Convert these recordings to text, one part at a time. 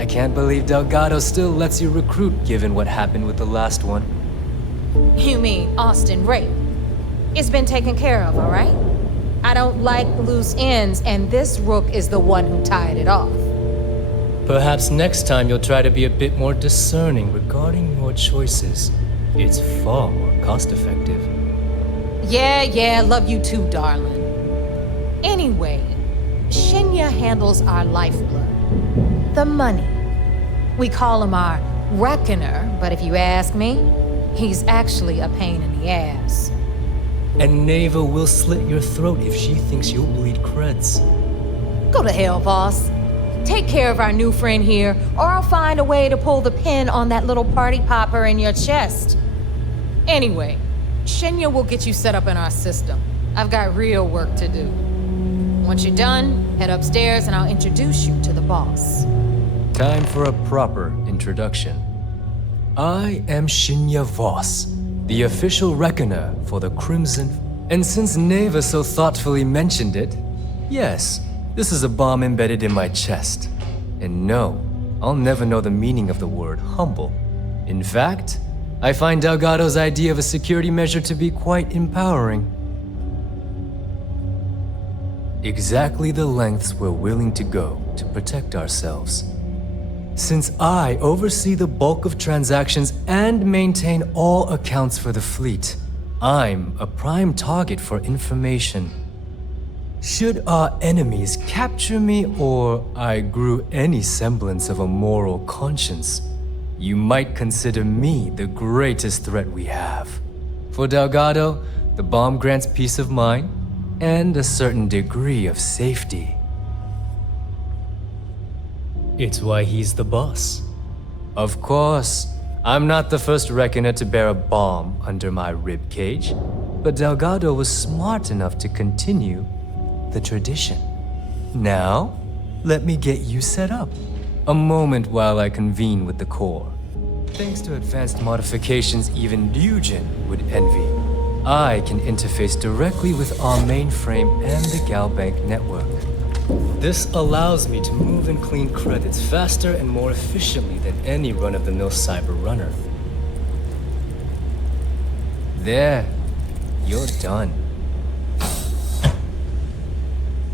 I can't believe Delgado still lets you recruit given what happened with the last one. You mean Austin Rape? It's been taken care of, all right? I don't like loose ends, and this rook is the one who tied it off. Perhaps next time you'll try to be a bit more discerning regarding your choices. It's far more cost-effective. Yeah, love you too, darling. Anyway, Shinya handles our lifeblood. The money. We call him our reckoner, but if you ask me, he's actually a pain in the ass. And Neva will slit your throat if she thinks you'll bleed creds. Go to hell, boss. Take care of our new friend here, or I'll find a way to pull the pin on that little party popper in your chest. Anyway, Shinya will get you set up in our system. I've got real work to do. Once you're done, head upstairs and I'll introduce you to the boss. Time for a proper introduction. I am Shinya Voss, the official reckoner for the Crimson. And since Neva so thoughtfully mentioned it, yes, this is a bomb embedded in my chest. And no, I'll never know the meaning of the word humble. In fact, I find Delgado's idea of a security measure to be quite empowering. Exactly the lengths we're willing to go to protect ourselves. Since I oversee the bulk of transactions and maintain all accounts for the fleet, I'm a prime target for information. Should our enemies capture me or I grew any semblance of a moral conscience, you might consider me the greatest threat we have. For Delgado, the bomb grants peace of mind and a certain degree of safety. It's why he's the boss. Of course, I'm not the first reckoner to bear a bomb under my ribcage, but Delgado was smart enough to continue the tradition. Now, let me get you set up. A moment while I convene with the core. Thanks to advanced modifications even Ryujin would envy, I can interface directly with our mainframe and the Galbank network. This allows me to move and clean credits faster and more efficiently than any run-of-the-mill cyber runner. There, you're done.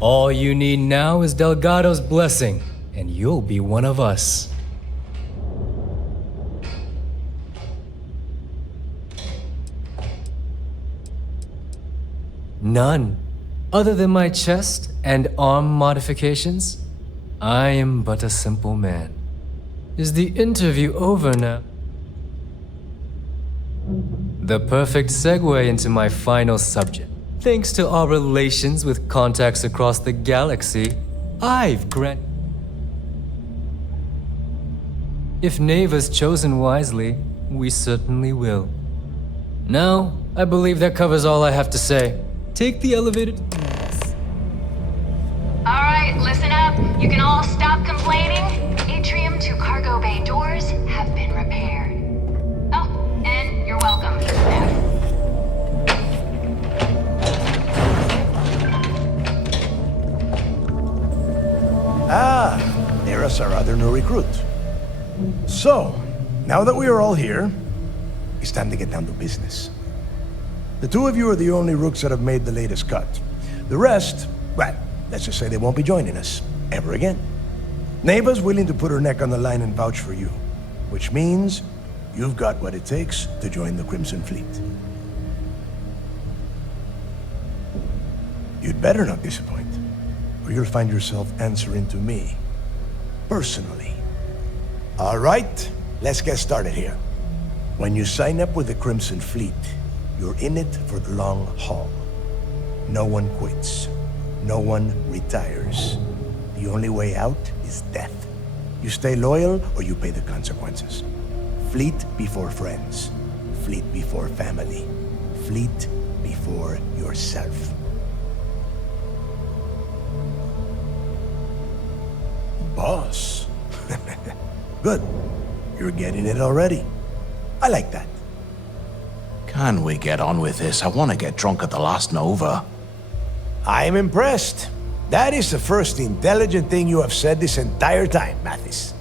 All you need now is Delgado's blessing, and you'll be one of us. None. Other than my chest and arm modifications, I am but a simple man. Is the interview over now? The perfect segue into my final subject. Thanks to our relations with contacts across the galaxy, I've granted. If Neva's chosen wisely, we certainly will. Now, I believe that covers all I have to say. Take the elevator. All right, listen up. You can all stop complaining. Atrium to cargo bay doors have been repaired. Oh, and you're welcome, staff. Ah, there's our other new recruit. So, now that we are all here, it's time to get down to business. The two of you are the only rooks that have made the latest cut. The rest, well, let's just say they won't be joining us ever again. Neva's willing to put her neck on the line and vouch for you, which means you've got what it takes to join the Crimson Fleet. You'd better not disappoint, or you'll find yourself answering to me, personally. All right, let's get started here. When you sign up with the Crimson Fleet, you're in it for the long haul. No one quits. No one retires. The only way out is death. You stay loyal or you pay the consequences. Fleet before friends. Fleet before family. Fleet before yourself. Boss. Good. You're getting it already. I like that. Can we get on with this? I want to get drunk at the last Nova. I'm impressed. That is the first intelligent thing you have said this entire time, Mathis.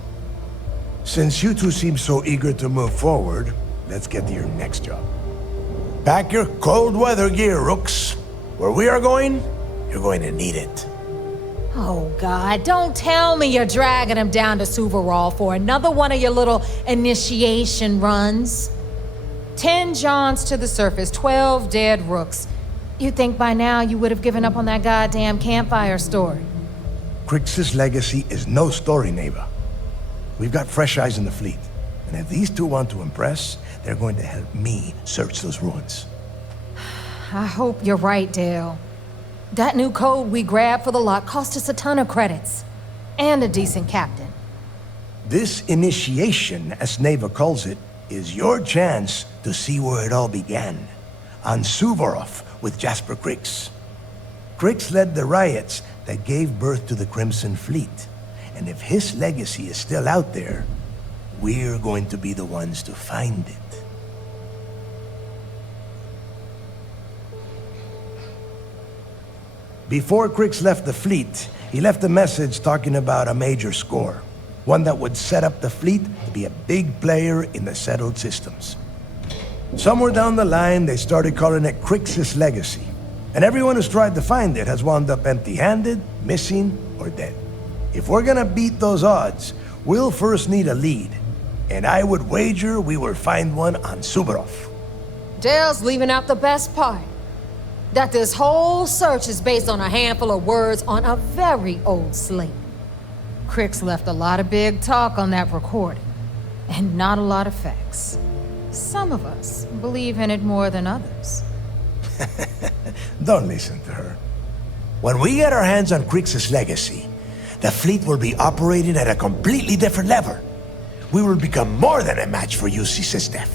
Since you two seem so eager to move forward, let's get to your next job. Pack your cold weather gear, Rooks. Where we are going, you're going to need it. Oh, God, don't tell me you're dragging him down to Suvorov for another one of your little initiation runs. 10 Johns to the surface, 12 dead Rooks. You'd think by now you would have given up on that goddamn campfire story. Crix's legacy is no story, Neva. We've got fresh eyes in the fleet. And if these two want to impress, they're going to help me search those ruins. I hope you're right, Dale. That new code we grabbed for the lot cost us a ton of credits. And a decent captain. This initiation, as Neva calls it, is your chance to see where it all began. On Suvorov with Jasper Crix. Crix led the riots that gave birth to the Crimson Fleet. And if his legacy is still out there, we're going to be the ones to find it. Before Crix left the fleet, he left a message talking about a major score. One that would set up the fleet to be a big player in the settled systems. Somewhere down the line, they started calling it Crix's legacy. And everyone who's tried to find it has wound up empty-handed, missing, or dead. If we're gonna beat those odds, we'll first need a lead. And I would wager we will find one on Suvorov. Dale's leaving out the best part. That this whole search is based on a handful of words on a very old slate. Crix left a lot of big talk on that recording, and not a lot of facts. Some of us believe in it more than others. Don't listen to her. When we get our hands on Crix's legacy, the fleet will be operating at a completely different level. We will become more than a match for UC Systef.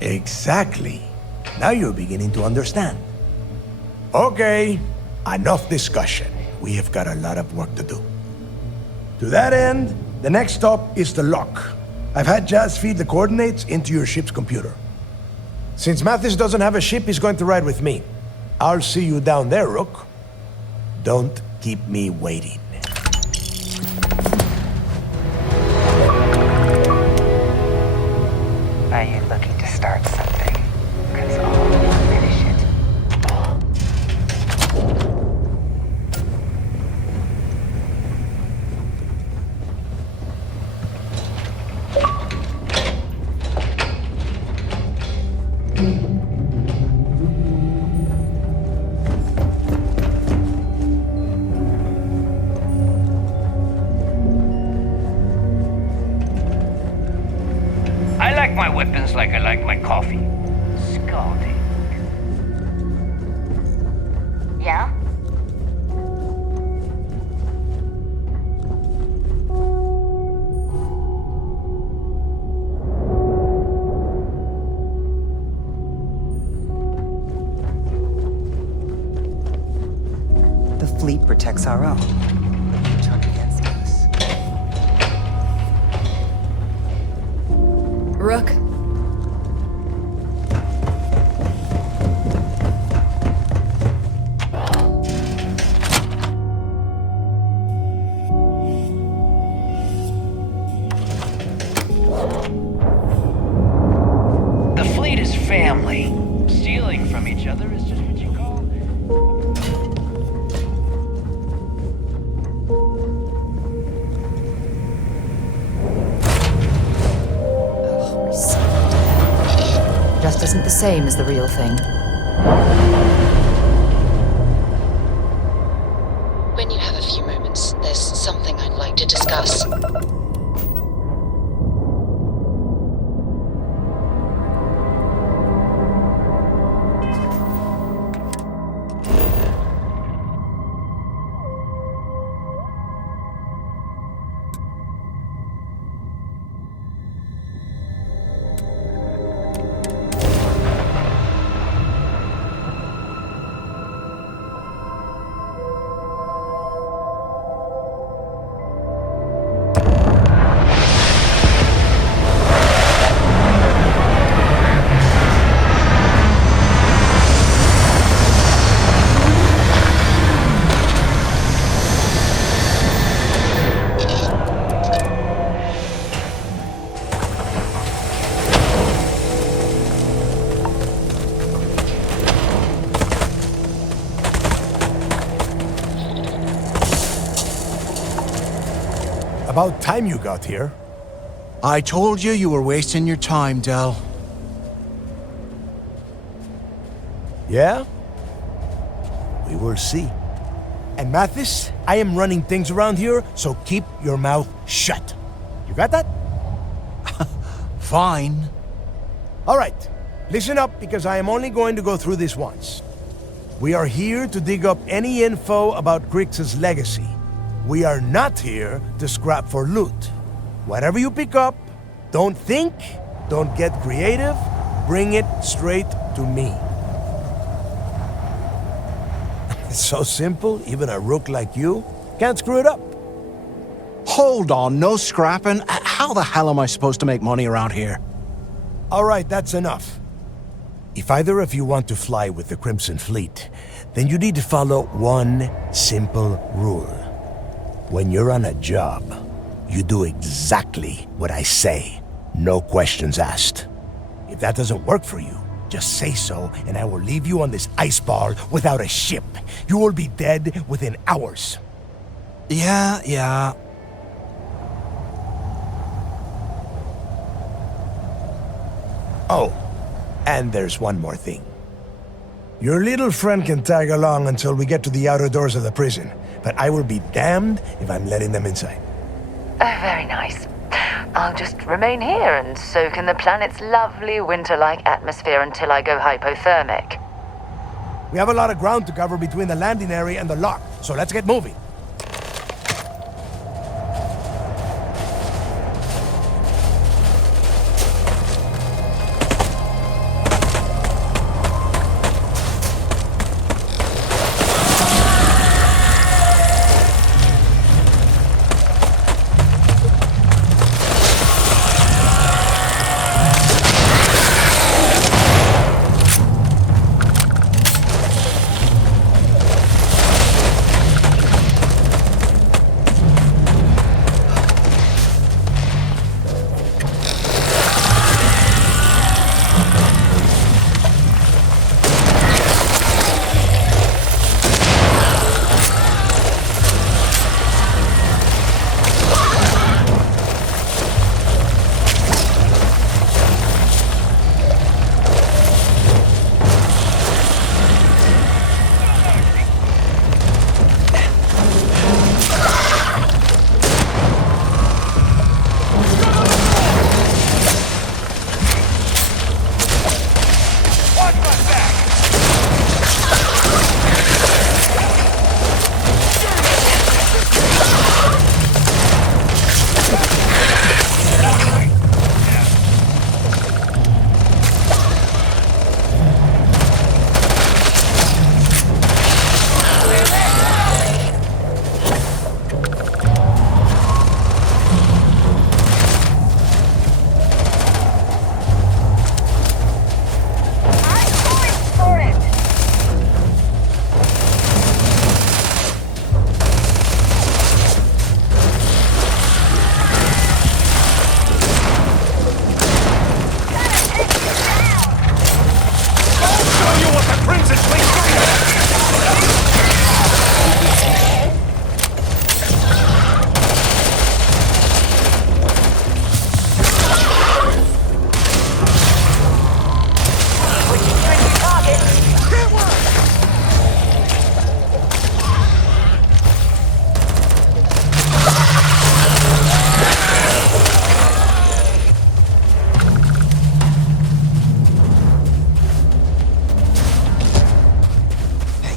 Exactly. Now you're beginning to understand. Okay, enough discussion. We have got a lot of work to do. To that end, the next stop is the lock. I've had Jazz feed the coordinates into your ship's computer. Since Mathis doesn't have a ship, he's going to ride with me. I'll see you down there, Rook. Don't keep me waiting. Are you looking to start something? 'Cause I'll finish it. I like my weapons like I like my coffee. Scalding. Yeah? The fleet protects our own. They turn against us. Rook? The fleet is family. Stealing from each other is just what you call. Just isn't the same as the real thing. When you have a few moments, there's something I'd like to discuss. About time you got here. I told you were wasting your time, Del. Yeah? We will see. And Mathis, I am running things around here, so keep your mouth shut. You got that? Fine. All right. Listen up, because I am only going to go through this once. We are here to dig up any info about Grix's legacy. We are not here to scrap for loot. Whatever you pick up, don't think, don't get creative, bring it straight to me. It's so simple, even a rook like you can't screw it up. Hold on, no scrapping. How the hell am I supposed to make money around here? All right, that's enough. If either of you want to fly with the Crimson Fleet, then you need to follow one simple rule. When you're on a job, you do exactly what I say, no questions asked. If that doesn't work for you, just say so, and I will leave you on this ice ball without a ship. You will be dead within hours. Yeah. Oh, and there's one more thing. Your little friend can tag along until we get to the outer doors of the prison, but I will be damned if I'm letting them inside. Oh, very nice. I'll just remain here and soak in the planet's lovely winter-like atmosphere until I go hypothermic. We have a lot of ground to cover between the landing area and the lock, so let's get moving.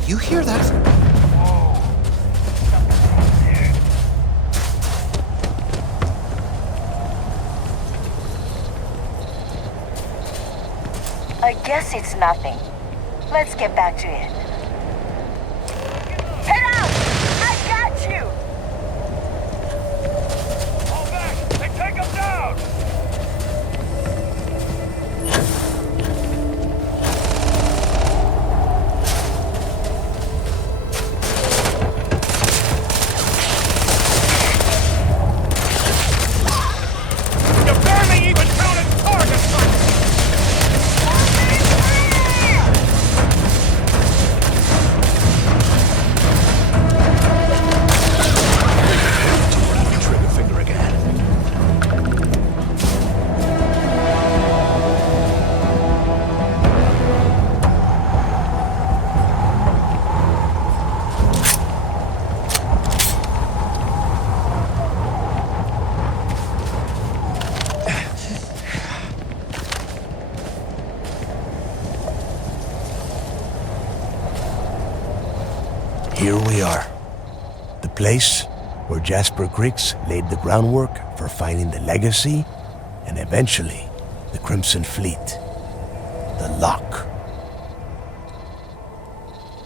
You hear that? I guess it's nothing. Let's get back to it. Head out! I got you! Fall back! They take him down! You barely even counted targets! place where Jasper Griggs laid the groundwork for finding the Legacy and eventually the Crimson Fleet. The lock.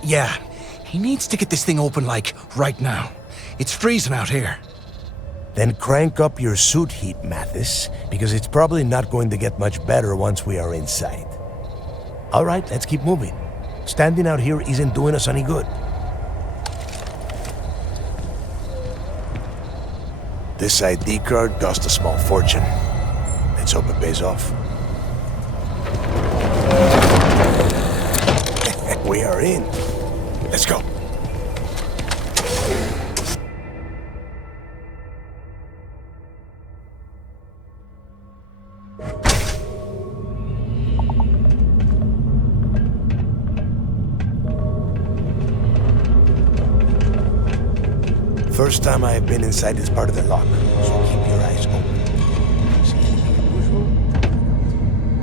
Yeah, he needs to get this thing open, like, right now. It's freezing out here. Then crank up your suit heat, Mathis, because it's probably not going to get much better once we are inside. All right, let's keep moving. Standing out here isn't doing us any good. This ID card cost a small fortune. Let's hope it pays off. We are in. Let's go. First time I have been inside this part of the lock, so keep your eyes open. See anything unusual?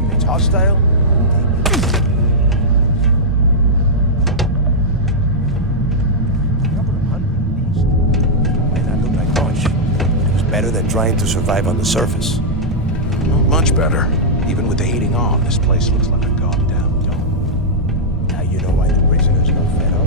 If it's hostile, might not look like much. It was better than trying to survive on the surface. Not much better. Even with the heating on, this place looks like a goddamn dome. Now you know why the prisoners got fed up.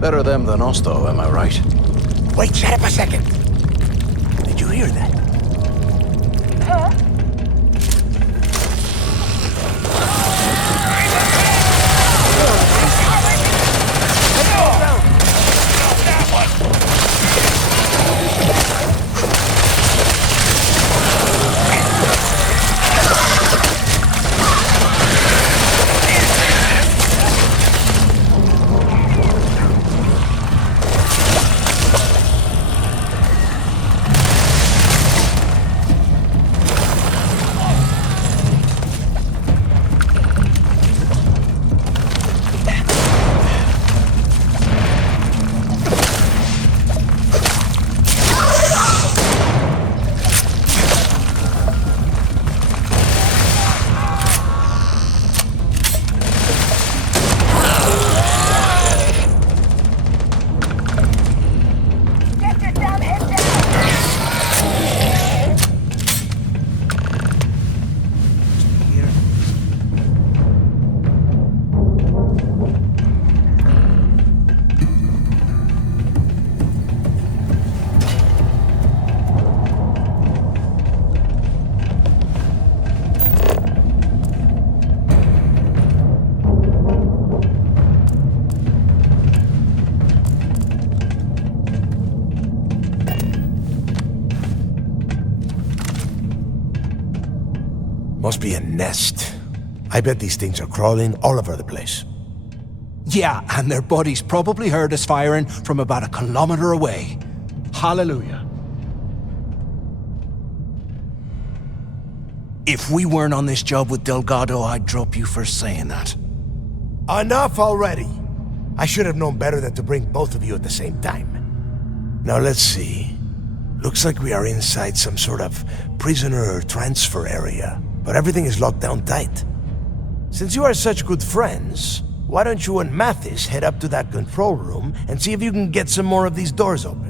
Better them than us, though, am I right? Wait, shut up a second. Did you hear that? Huh? Must be a nest. I bet these things are crawling all over the place. Yeah, and their buddies probably heard us firing from about a kilometer away. Hallelujah. If we weren't on this job with Delgado, I'd drop you for saying that. Enough already! I should have known better than to bring both of you at the same time. Now let's see. Looks like we are inside some sort of prisoner transfer area, but everything is locked down tight. Since you are such good friends, why don't you and Mathis head up to that control room and see if you can get some more of these doors open?